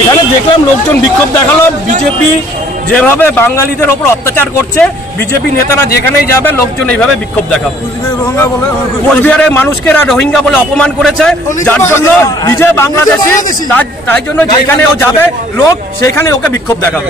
এখানে দেখলাম লোকজন বিক্ষোভ দেখালো। বিজেপি যেভাবে বাঙালিদের ওপর অত্যাচার করছে, বিজেপি নেতারা যেখানেই যাবে লোকজন এইভাবে বিক্ষোভ দেখাবে। কোচবিহারের মানুষকে রোহিঙ্গা বলে অপমান করেছে, যার জন্য নিজে বাংলাদেশি, তাই জন্য যেখানে ও যাবে লোক সেখানে ওকে বিক্ষোভ দেখাবে।